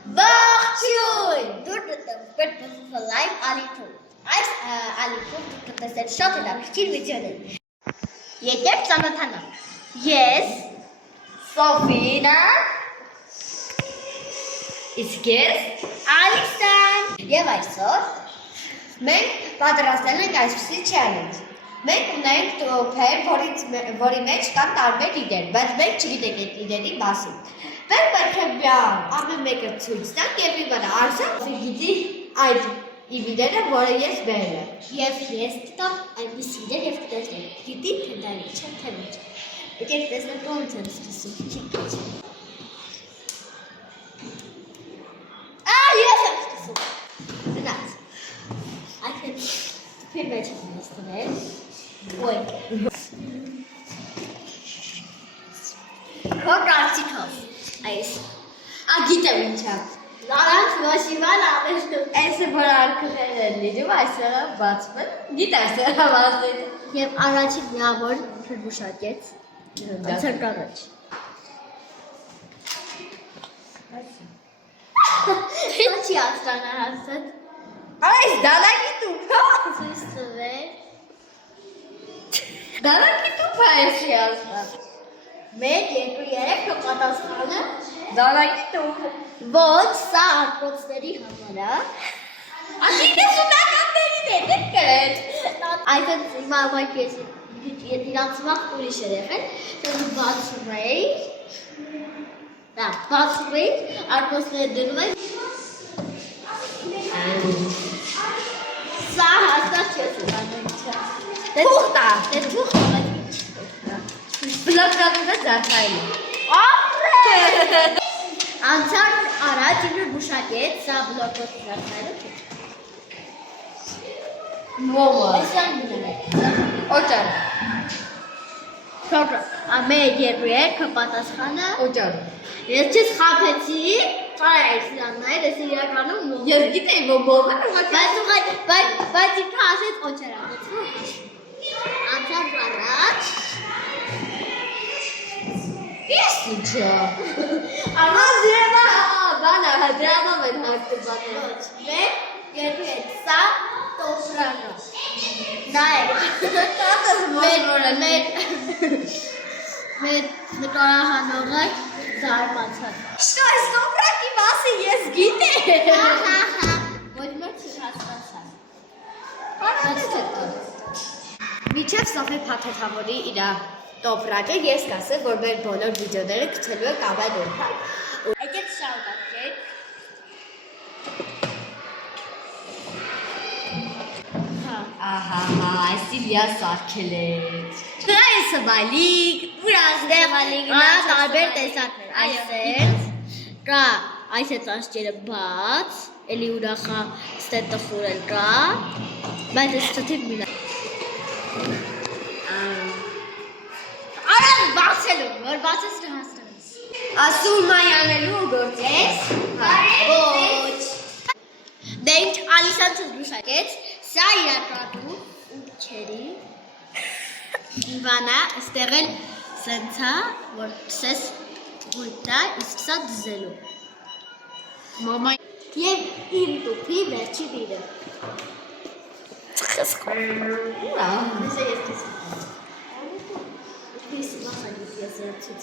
Ողջույն։ Դուր live ալիթու։ Այս ալիթում դուք տեսեք շատ հետաքրքիր վիդեոներ։ Եկեք ծանոթանանք։ Ես Սոֆինա, իսկ ես Ալիսան։ Եվ այսօր մենք պատրաստել ենք այսպիսի challenge։ Մենք ունենք տոփեր, որի մեջ կան տարբեր իդեր, բայց մենք չգիտենք այդ իդերի մասին։ Մենք պետք է ամեն մեկը ցույց տանք եւ իմանա արժան գիտի այդ իդերը, որը ես բերել եմ։ Եվ ես տամ այնպես իդեր եւ կտեսնեմ։ Գիտի թե դա ինչ է, թե ոչ։ Եկեք տեսնենք ոնց է սկսում։ Ես եմ սկսում։ Գնաց։ Այդպես փիլմեջ եմ ստվել։ Ոյ։ Քոկարցիկով։ Այս։ Գիտեմ ինչա։ Լարանց մաշինան ապեշտում։ Այսը որ արքուներ են լինում, այսօրը բացվում։ Գիտես դրա մասին։ Եվ առաջին միավոր փրկուշակեց։ Ցերկարաչ։ Ինչի աստանա հասած։ Այս դալակի տուփա։ Ցույց տվել։ Դալակի տուփա էսի աստան։ 1, 2, 3 պատասխանը դալակի տուփ։ Ոչ, սա արկոցների համար է։ Ագիտես ունակատերին է, դեպ կրետ։ Այսպես հիմա մայքես իրանց վաղ ուրիշ էր եղել, բացում էի։ Դա բացում էի, արկոցները դնում են։ Սա հաստատ չես ուտանում չա։ Թուղթա, թուղթա, բայց ինչ թուղթա։ Բլոկատը ձարտայլի։ Ապրե։ Անցան առաջ ինը բուշակեց, սա բլոկոտ ձարտայլը չէ։ Մոմա։ Այսան մունել է։ Օճար։ Պրոգրամ։ 1, 2, 3 պատասխանը։ Օճար։ Ես չես խապեցի, այս իրաններ, ես իրականում մոմ։ Ես գիտեի մոմ է։ Բայց ինքը ասեց օճար ամեցում։ Անցան առաջ։ Ես ինչա։ Անան դրամա, բանա, դրամա են հարկել բաները։ 1, 2, 3, սա տոփրանը։ Նայ։ Տատս մորը մեր նկարահանողը զարմացած։ Շո այս տոփրակի մասը ես գիտեմ։ Ոչ մոտ չհասկացա։ Միջև Սոֆի փաթեթավորի իր տոփրակը ես կասեմ, որ մեր բոլոր վիդեոները գցելու ենք ամեն օրվան։ Եկեք շարունակենք։ Ահա, այսին ես սարքել եմ։ Դա է սվալիկ, ուրազդեղալիկ, տարբեր տեսակներ։ Այսպես, կա, այս է ծաշկերը բաց, էլի ուրախա ստետը խուրել կա, բայց ես չթիվ միլա։ Արան բացելու, որ բացես հասնես։ Ասում մայանելու գործես։ Ոչ։ Դե ինչ Ալիսան չս բուշակեց, սա իրականում ուքերի բանա, ստեղ էլ սենցա, որ սես ուլտա, իսկ սա դզելու։ Մոմա և իմ տուպի վերջի դիրը։ Ծխսկում։ Ուրա։ Դեսը ես կեսում։ Ես մախալիտ ես երցուց։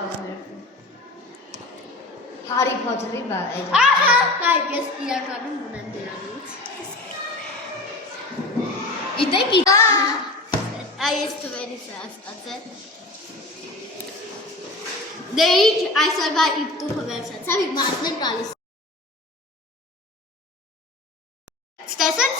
Աղներվում։ Հարի Փոթերի բա այդ։ Ահա, նայք ես իրականում ունեմ դրանից։ Գիտեք ինչ։ Այս թվերից է աստացել։ Դե ինչ այսօրվա իմ տուփը վերջացավ, իմ մասն եմ գալիս։ Ստեսեն